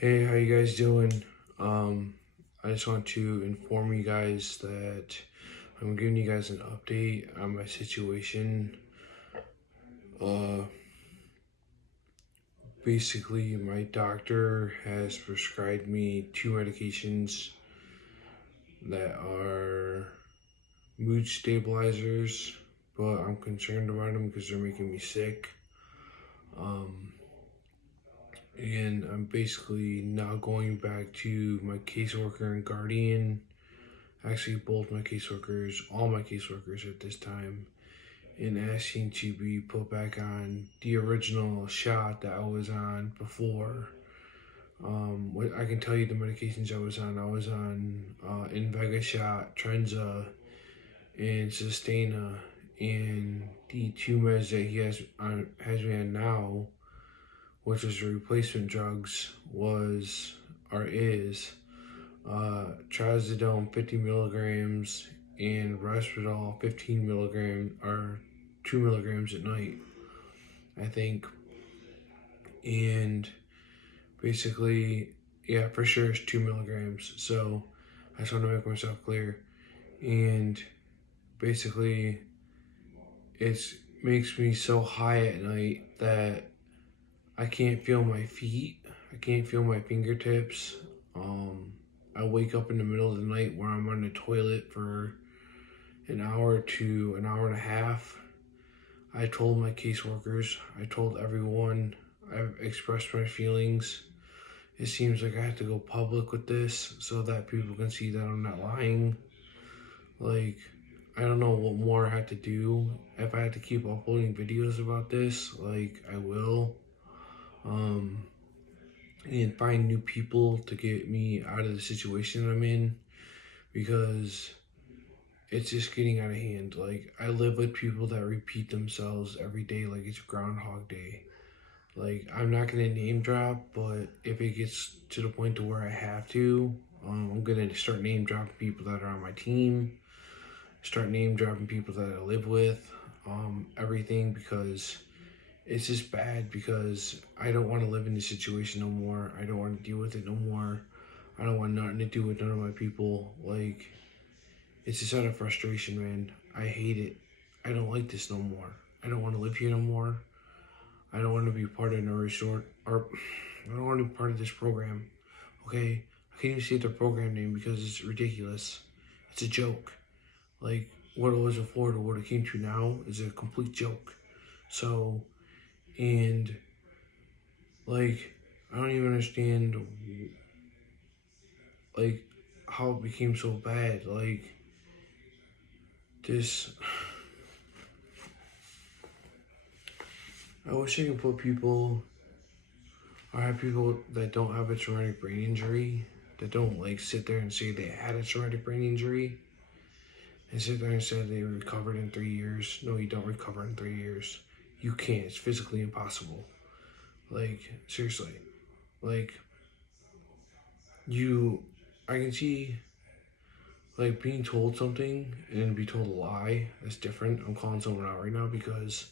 Hey, how you guys doing? I just want to inform you guys that I'm giving you guys an update on my situation. Uh, Basically, my doctor has prescribed me two medications that are mood stabilizers, but I'm concerned about them because they're making me sick. Um, and I'm basically now going back to my caseworker and guardian, actually both my caseworkers, all my caseworkers at this time, and asking to be put back on the original shot that I was on before. What I can tell you the medications I was on Invega shot, Trenza, and Sustaina, and the two meds that has me on now, which is replacement drugs, was or is trazodone 50 milligrams and Risperdal 15 milligrams or 2 milligrams at night, I think. And basically, yeah, for sure it's 2 milligrams. So I just want to make myself clear. And basically, it makes me so high at night that I can't feel my feet. I can't feel my fingertips. Um, I wake up in the middle of the night where I'm on the toilet for an hour to an hour and a half. I told my caseworkers, I told everyone, I've expressed my feelings. It seems like I have to go public with this so that people can see that I'm not lying. Like, I don't know what more I have to do. If I have to keep uploading videos about this, like, I will. Um, and find new people to get me out of the situation I'm in because it's just getting out of hand. Like, I live with people that repeat themselves every day like it's Groundhog Day. Like, I'm not gonna name drop, but if it gets to the point to where I have to, I'm gonna start name dropping people that are on my team, start name dropping people that I live with, everything, because it's just bad because I don't want to live in this situation no more. I don't want to deal with it no more. I don't want nothing to do with none of my people. Like, it's just out of frustration, man. I hate it. I don't like this no more. I don't want to live here no more. I don't want to be part of no resort, or I don't want to be part of this program. Okay? I can't even say the program name because it's ridiculous. It's a joke. Like, what it was before to what it came to now is a complete joke. So, and like, I don't even understand like how it became so bad. Like, this, I wish I could put people, or have people that don't have a traumatic brain injury, that don't like sit there and say they had a traumatic brain injury, and sit there and say they recovered in 3 years. No, you don't recover in 3 years. You can't. It's physically impossible. Like, seriously. Like, you, I can see, like, being told something and be told a lie. That's different. I'm calling someone out right now because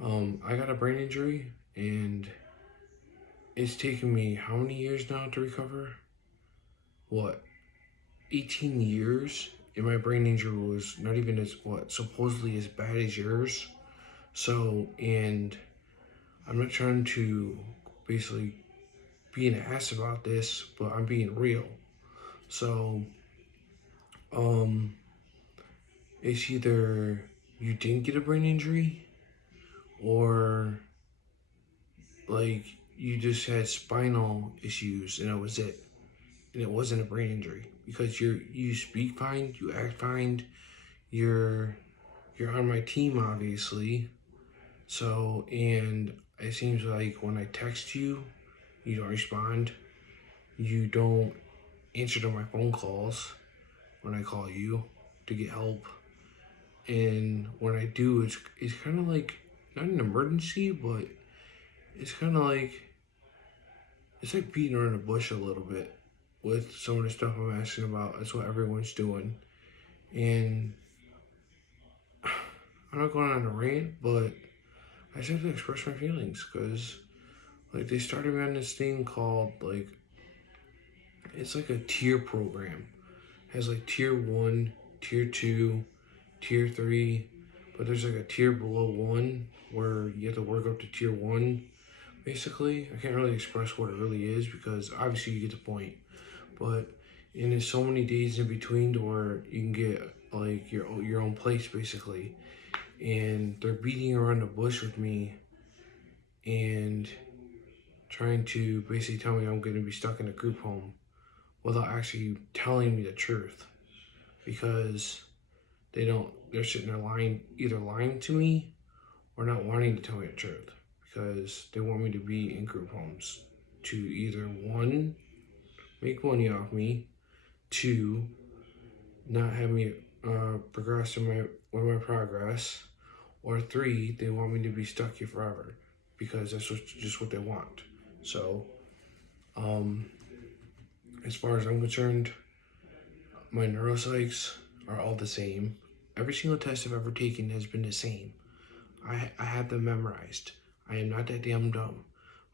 I got a brain injury and it's taken me how many years now to recover? What, 18 years? And my brain injury was not even as, what, supposedly as bad as yours. So, and I'm not trying to basically be an ass about this, but I'm being real. So, um, it's either you didn't get a brain injury or like you just had spinal issues and that was it. And it wasn't a brain injury because you speak fine, you act fine, you're you're on my team obviously. So, and it seems like when I text you, you don't respond. You don't answer to my phone calls when I call you to get help. And when I do, it's kind of like not an emergency, but it's kind of like it's like beating around the bush a little bit with some of the stuff I'm asking about. That's what everyone's doing, and I'm not going on a rant, but I just have to express my feelings because like they started me on this thing called like it's like a tier program. It has like tier 1, tier 2, tier 3, but there's like a tier below 1 where you have to work up to tier 1. Basically, I can't really express what it really is because obviously you get the point. But and there's so many days in between to where you can get like your own place basically. And they're beating around the bush with me and trying to basically tell me I'm going to be stuck in a group home without actually telling me the truth because they're sitting there either lying to me or not wanting to tell me the truth because they want me to be in group homes to either one, make money off me, two, not have me progress in my progress, or three, they want me to be stuck here forever because that's just what they want. So, as far as I'm concerned, my neuropsychs are all the same. Every single test I've ever taken has been the same. I have them memorized. I am not that damn dumb.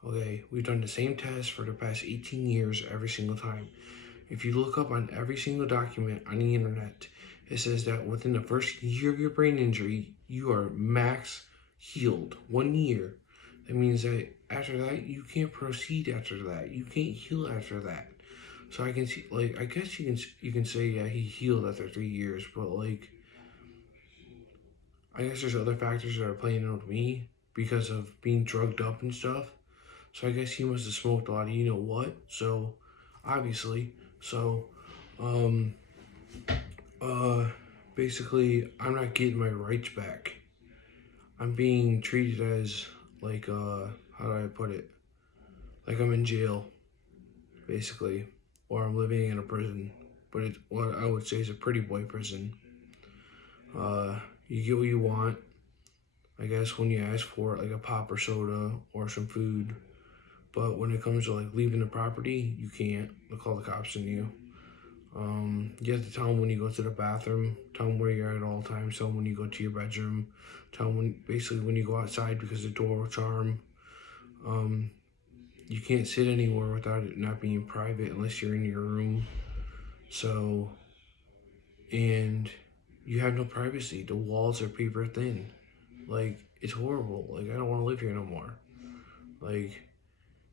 Okay, we've done the same test for the past 18 years every single time. If you look up on every single document on the internet, it says that within the first year of your brain injury, you are max healed. 1 year. That means that after that, you can't proceed after that. You can't heal after that. So I can see, like, I guess you can say, yeah, he healed after 3 years, but like, I guess there's other factors that are playing in with me because of being drugged up and stuff. So I guess he must have smoked a lot of you know what. So obviously, so um uh basically I'm not getting my rights back. I'm being treated as like how do I put it? Like I'm in jail, basically, or I'm living in a prison. But it's what I would say is a pretty boy prison. Uh, you get what you want, I guess, when you ask for it, like a pop or soda or some food. But when it comes to like leaving the property, you can't. They'll call the cops on you. You have to tell them when you go to the bathroom, tell them where you're at all times, tell them when you go to your bedroom, tell them when you go outside because the door will charm. Um, you can't sit anywhere without it not being private unless you're in your room. So, and you have no privacy. The walls are paper thin. Like, it's horrible. Like, I don't want to live here no more. Like,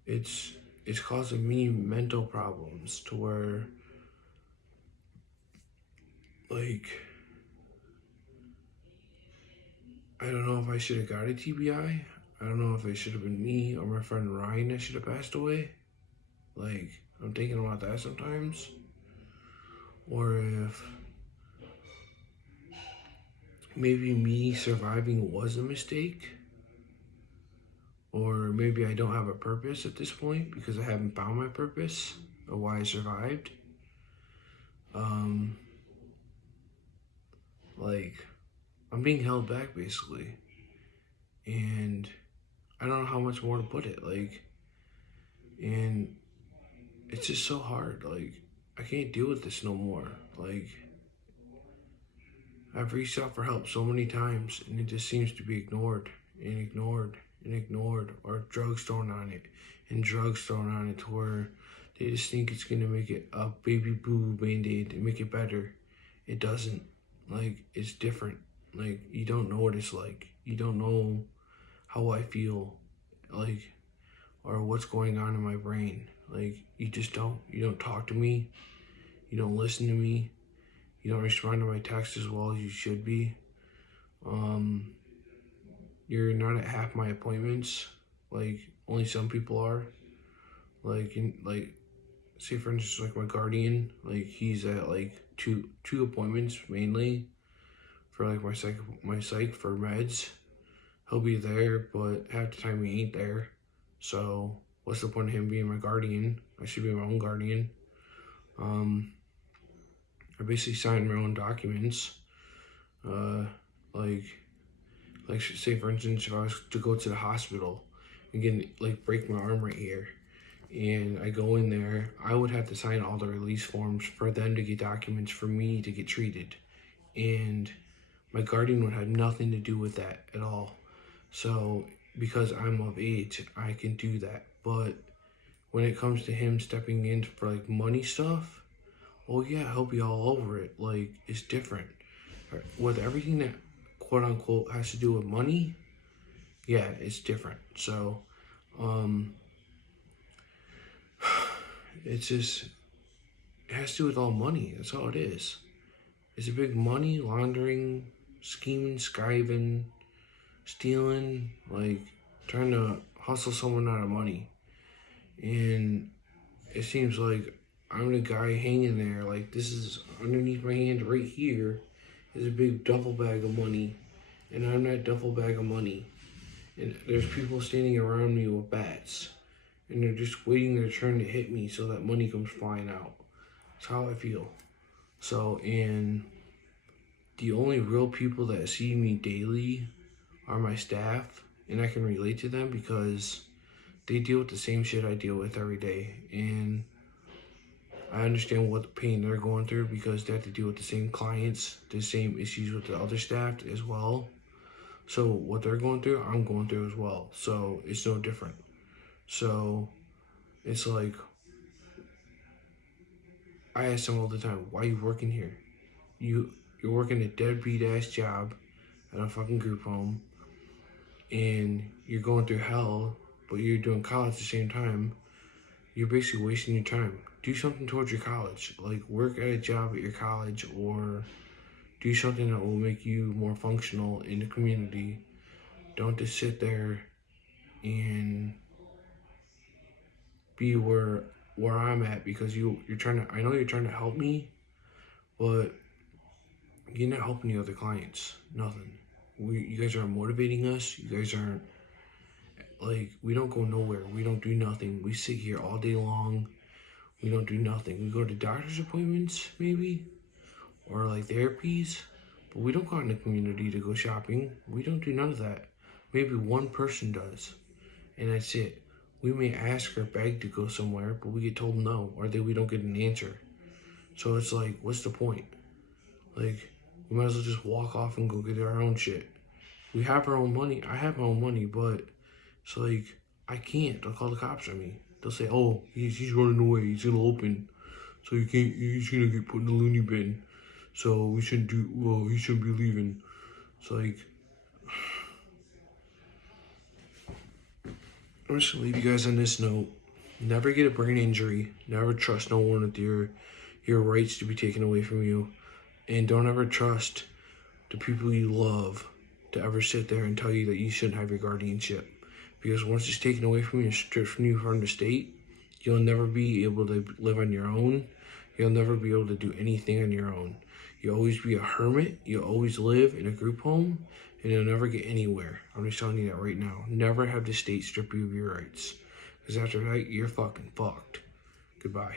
it's it's causing me mental problems to where like I don't know if I should have got a TBI. I don't know if it should have been me or my friend Ryan that should have passed away. Like I'm thinking about that sometimes. Or if maybe me surviving was a mistake. Or maybe I don't have a purpose at this point because I haven't found my purpose of why I survived. Um, like I'm being held back basically, and I don't know how much more to put it. Like, and it's just so hard. Like, I can't deal with this no more. Like, I've reached out for help so many times, and it just seems to be ignored and ignored and ignored, or drugs thrown on it and drugs thrown on it to where they just think it's gonna make it a baby boo band-aid and make it better. It doesn't. Like, it's different. Like, you don't know what it's like. You don't know how I feel. Like, or what's going on in my brain. Like, you just don't. You don't talk to me. You don't listen to me. You don't respond to my texts as well as you should be. Um, you're not at half my appointments. Like, only some people are. Like, say for instance, like my guardian. Like, he's at like two appointments mainly for like my psych for meds. He'll be there, but half the time he ain't there. So what's the point of him being my guardian? I should be my own guardian. Um, I basically signed my own documents. Uh, like, say for instance, if I was to go to the hospital and get like break my arm right here, and I go in there, I would have to sign all the release forms for them to get documents for me to get treated, and my guardian would have nothing to do with that at all. So because I'm of age, I can do that, but when it comes to him stepping in for like money stuff, oh yeah, he'll be all over it. Like, it's different. With everything that quote unquote has to do with money, yeah, it's different. So, um, it's just, it has to do with all money. That's all it is. It's a big money laundering, scheming, skiving, stealing, like trying to hustle someone out of money. And it seems like I'm the guy hanging there. Like, this is underneath my hand right here is a big duffel bag of money. And I'm that duffel bag of money. And there's people standing around me with bats. And they're just waiting their turn to hit me so that money comes flying out. That's how I feel. So, and the only real people that see me daily are my staff. And I can relate to them because they deal with the same shit I deal with every day. And I understand what pain they're going through because they have to deal with the same clients, the same issues with the other staff as well. So what they're going through, I'm going through as well. So it's no different. So it's like, I ask them all the time, why are you working here? You're working a deadbeat ass job at a fucking group home and you're going through hell, but you're doing college at the same time. You're basically wasting your time. Do something towards your college. Like, work at a job at your college or do something that will make you more functional in the community. Don't just sit there and be where I'm at because you're trying to, I know you're trying to help me, but you're not helping the other clients. Nothing. You guys aren't motivating us. You guys aren't, like, we don't go nowhere. We don't do nothing. We sit here all day long. We don't do nothing. We go to doctor's appointments, maybe, or like therapies, but we don't go out in the community to go shopping. We don't do none of that. Maybe one person does, and that's it. We may ask or beg to go somewhere, but we get told no, or that we don't get an answer. So it's like, what's the point? Like, we might as well just walk off and go get our own shit. We have our own money. I have my own money, but it's like, I can't. They'll call the cops on me. They'll say, oh, he's running away. He's gonna open. So you can't, he's gonna get put in the loony bin. So we shouldn't do, well, he shouldn't be leaving. It's like, I'm just gonna leave you guys on this note. Never get a brain injury. Never trust no one with your rights to be taken away from you. And don't ever trust the people you love to ever sit there and tell you that you shouldn't have your guardianship. Because once it's taken away from you and stripped from you from the state, you'll never be able to live on your own. You'll never be able to do anything on your own. You'll always be a hermit. You'll always live in a group home, and you'll never get anywhere. I'm just telling you that right now. Never have the state strip you of your rights. Because after that, you're fucking fucked. Goodbye.